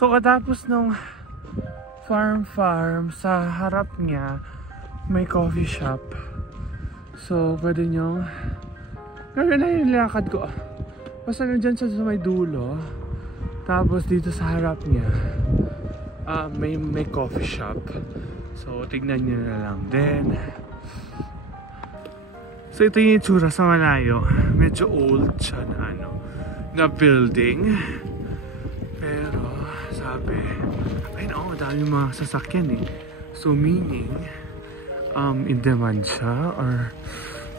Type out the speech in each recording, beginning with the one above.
So katapos nung farm sa harap niya may coffee shop. So pwede nyo gawin na yung lakad ko. Basta nandyan siya sa may dulo. Tapos dito sa harap niya may coffee shop. So tignan nyo na lang. Then so ito yung itsura sa malayo. Medyo old siya na building. Pero sabi, ay no, dami mga sasakyan eh. So meaning in demand siya or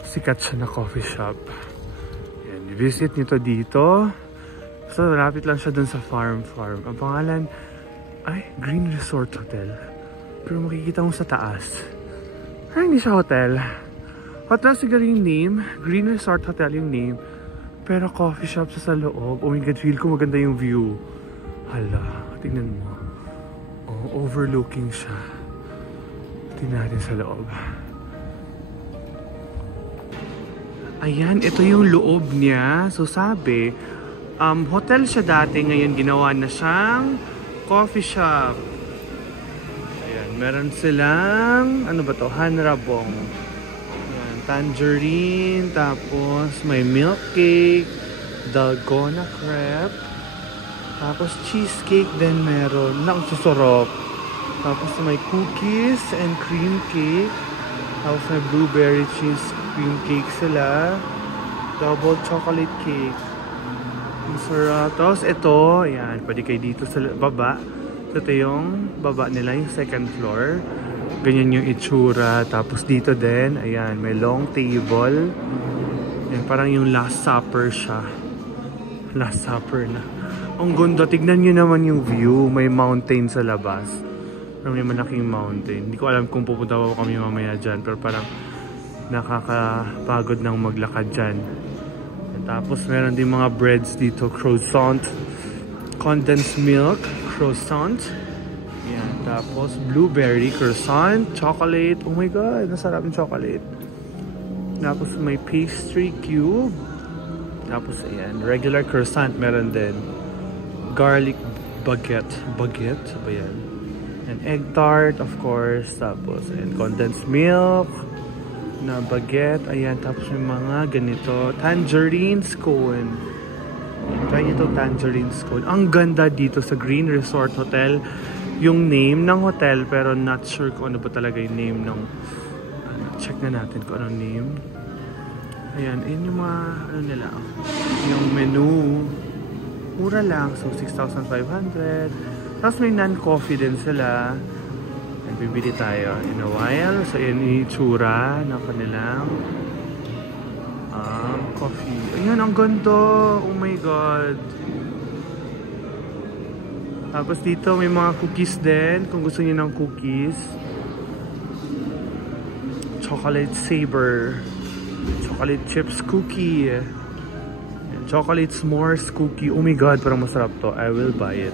sikat siya na coffee shop. Yan, i-visit nyo to dito. So lapit lang siya dun sa farm. Ang pangalan ay Green Resort Hotel. Pero makikita mo sa taas, ay hindi siya hotel. Hotel siguro yung name, Green Resort Hotel yung name. Pero coffee shop siya sa loob. Oh my god, feel ko maganda yung view. Hala, tingnan mo. Oh, overlooking siya. Tingnan natin sa loob. Ayan, ito yung loob niya. So sabi, hotel siya dati, ngayon ginawa na siyang coffee shop. Ayan, meron silang, ano ba to? Hanrabong. Ayan, tangerine, tapos may milk cake, dalgona crepe, tapos cheesecake din meron. Nakasusorok. Tapos may cookies and cream cake. Tapos may blueberry cheese cream cake sila. Double chocolate cake. Ang sarap. Tapos ito, ayan, pwede kayo dito sa baba. Ito yung baba nila, yung second floor. Ganyan yung itsura. Tapos dito din, ayan, may long table. Ayan, parang yung Last Supper siya. Last Supper na. Ang ganda, tignan nyo naman yung view. May mountain sa labas. May malaking mountain. Hindi ko alam kung pupunta pa kami mamaya dyan. Pero parang nakakapagod ng maglakad dyan. And tapos meron din mga breads dito. Croissant. Condensed milk. Croissant. Yan. Tapos blueberry croissant. Chocolate. Oh my god, nasarap yung chocolate. Tapos may pastry cube. Tapos ayan, regular croissant meron din. Garlic baguette. Baguette? Ba yan? And egg tart, of course. Tapos, and condensed milk na baguette. Ayan, tapos may mga ganito. Tangerine scone. Try nyo itong tangerine scone. Ang ganda dito sa Green Resort Hotel. Yung name ng hotel, pero not sure kung ano ba talaga yung name ng... check na natin kung anong name. Ayan, yun yung mga, ano nila, yung menu. Mura lang, so 6,500. Tapos may non-coffee din sila. And bibili tayo in a while. So yun yung itsura ng kanilang coffee. Ayan, ang ganda! Oh my god! Tapos dito may mga cookies din. Kung gusto niyo ng cookies. Chocolate saber. Chocolate chips cookie. And chocolate s'mores cookie. Oh my god, parang masarap to. I will buy it.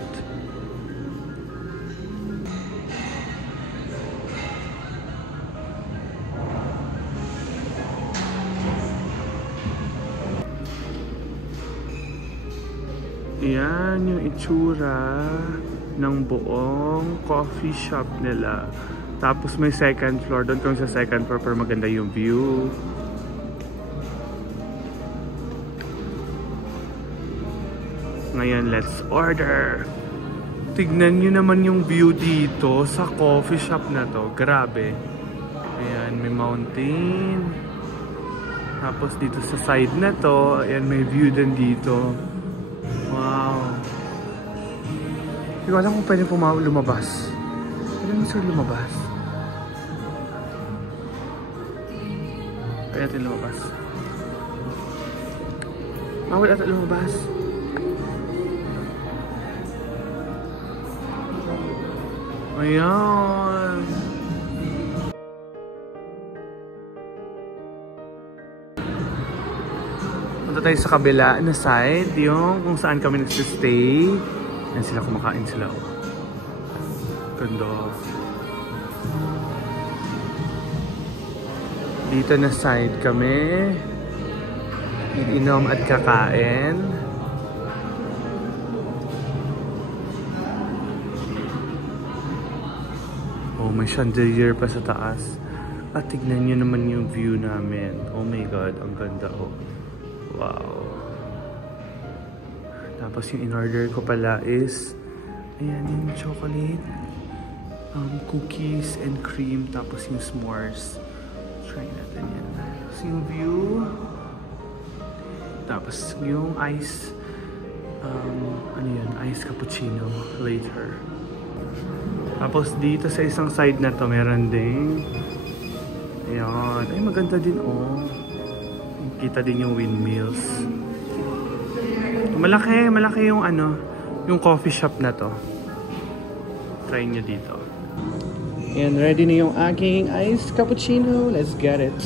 Yan yung itsura ng buong coffee shop nila. Tapos may second floor. Doon kami sa second floor pero maganda yung view. Ngayon, let's order. Tignan nyo naman yung view dito sa coffee shop na to. Grabe. Ayan, may mountain. Tapos dito sa side na to, ayan, may view din dito. Wow. Hindi ko alam kung pwede lumabas. Pwede mo sir lumabas. Pwede natin lumabas. Bawal ata lumabas. Ayan. Punta tayo sa kabila na side, yung kung saan kami nagsistay. Yan sila, kumakain sila. Ganda. Dito na side kami. Iinom at kakain. Oh, may chandelier pa sa taas. At tignan nyo naman yung view namin. Oh my god, ang ganda oh. Wow. Tapos yung in-order ko pala is ayan yung chocolate, cookies and cream, tapos yung s'mores. Try natin yan. Tapos yung view. Tapos yung ice, ano yun, ice cappuccino later. Tapos dito sa isang side na to, meron ding ayan. Ay, maganda din oh. Kita din yung windmills. Malaki yung ano, yung coffee shop na to. Try nyo dito. And ready na yung aking iced cappuccino. Let's get it.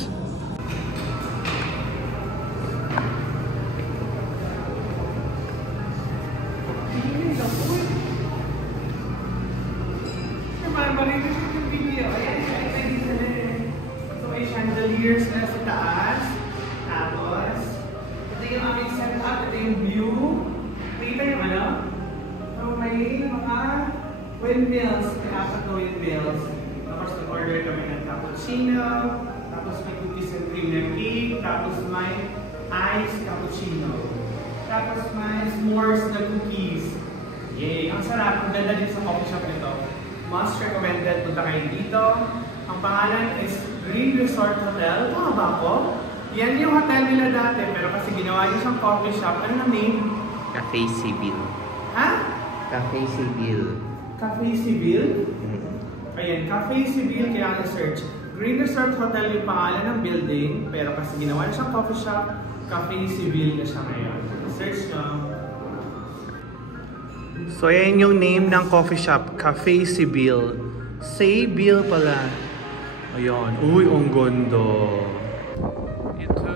Chandeliers na sa taas. Tapos, ito yung aming setup. Ito yung view. Kita yung ano? So, may mga windmills. May apat na windmills. Tapos, nag-order kami ng cappuccino. Tapos, may cookies and cream na cake. Tapos, may ice cappuccino. Tapos, may s'mores na cookies. Yay! Ang sarap. Ang ganda din sa coffee shop nito. Must recommended. Punta kayo dito. Ang pangalan is Green Resort Hotel. Tama ba ako? Yan yung hotel nila dati, pero kasi ginawa niyo siyang coffee shop. Ano ang name? Cafe Sibyl. Ha? Cafe Sibyl. Cafe Sibyl? Ayan, Cafe Sibyl, kaya na-search. Green Resort Hotel yung pangalan ng building, pero kasi ginawa niyo siyang coffee shop, Cafe Sibyl na siya ngayon. Search nyo. So, yan yung name ng coffee shop, Cafe Sibyl. Sibyl pala. Ayan. Uy, ang ganda. Ito,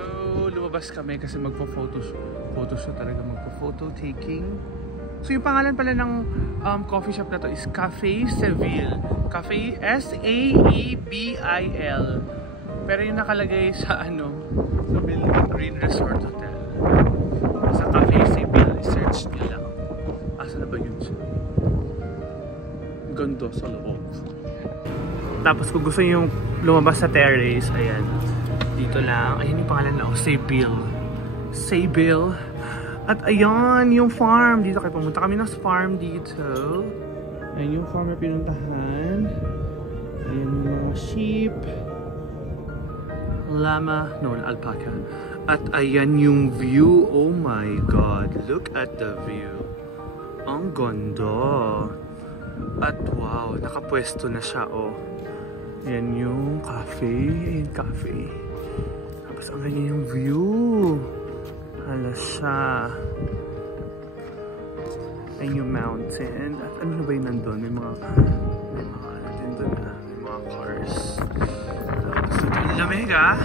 lumabas kami kasi magpo-photoshoot talaga. Magpo-photo taking. So, yung pangalan pala ng coffee shop na to is Cafe Seville. Cafe S-A-E-B-I-L. Pero yung nakalagay sa ano, sa building Green Resort Hotel. Sa Cafe Seville. I-search nyo lang. Asa na ba yun siya? Ganda sa loob. Tapos kung gusto nyo lumabas sa terrace, ayan, dito lang, ayan yung pangalan na, Sibyl. Sibyl. At ayan, yung farm. Dito kayo pumunta kami ng farm dito. Ayan yung farm na pinuntahan. Ayan yung mga sheep. Llama, no, alpaca. At ayan yung view. Oh my god, look at the view. Ang ganda. At wow, nakapwesto na siya, oh. Yan yung cafe. Ayan, cafe. Tapos ang ganyan yung view. Hala siya. Ayan yung mountain. At ano na ba yung nandun? May mga ano din doon na. May mga cars. Tapos ang lamig, ah.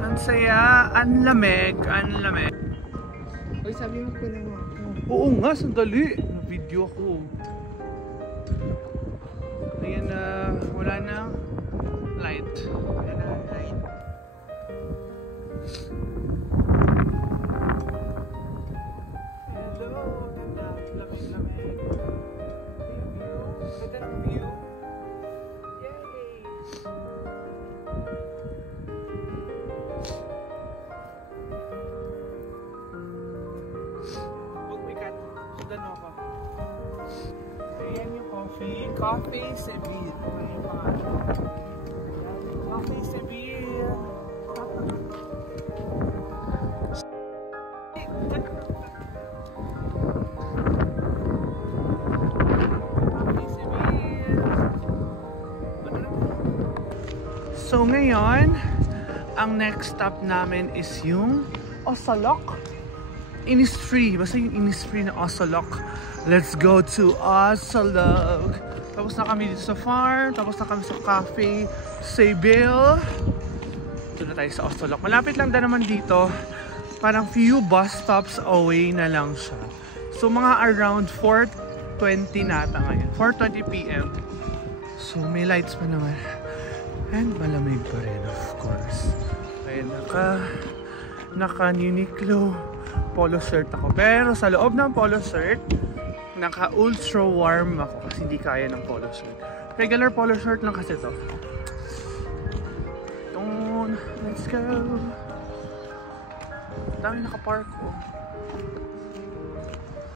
Ang saya. Ang lamig. Ang lamig. Uy, sabi mo ko lang ako. Oo nga, sandali. Na-video ako. Ayan na, wala na light. Wala na light. Hello, ganda. Lamig-lamig. Ganda ng view. Yay! Huwag may cat. Sundan mo ako. Ayan yung coffee. Cafe Seville. Ayan yung pangalan. Cafe Seville. So ngayon, ang next stop namin is yung Osalok. Innisfree. Basta yung Innisfree na Osalok. Let's go to Osalok. Tapos na kami dito sa farm. Tapos na kami sa cafe Sibyl. Ito na tayo sa Osalok. Malapit lang din naman dito. Parang few bus stops away na lang siya. So mga around 4:20 nata ngayon. 4:20 PM. So may lights pa naman. And malamig pa rin, of course. Kaya naka Uniqlo polo shirt ako. Pero sa loob ng polo shirt, Naka-ultra warm ako kasi hindi kaya ng polo shirt. Regular polo shirt lang kasi to. Let's go. Dami nakapark ko.